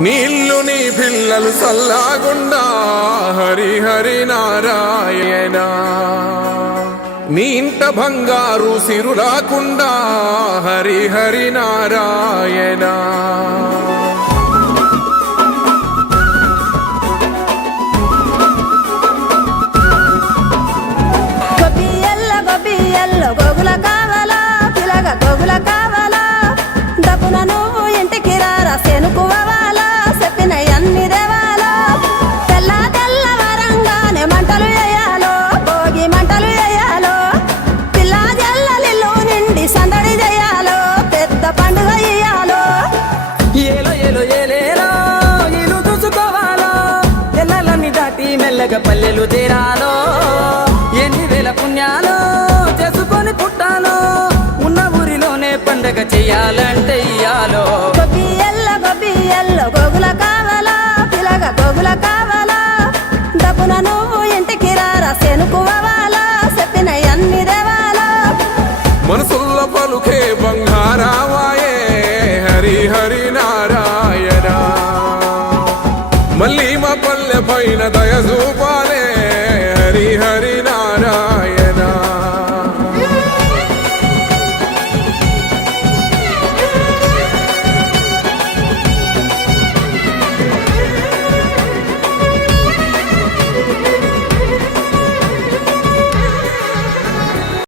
నీళ్ళు నీ పిల్లలు సల్లాగుండా. హరి హరి నారాయణ. నీ ఇంట బంగారు సిరులాకుండా. హరి హరి నారాయణ. గొబ్బియల్ల గొబ్బియల్ల గోగుల కావాలా? పిలగ గోగుల మెల్లగా పల్లెలు తీరాలో ఎన్ని వేల పుణ్యాలో చేసుకొని పుట్టాలో ఉన్న ఊరిలోనే పండగ చెయ్యాలంటే ఇయ్యాలో. గొబ్బియల్ల గొబ్బియల్ల గోగుల కావాలా పిలగ గోగుల కావాలా. డబ్బున నువ్వు ఇంటికి రారా సెనుకువాలా చెప్పిన అన్ని దేవాలా. మనసుల్ల పలుకే బంగారావాయే పైన దయచూపాలి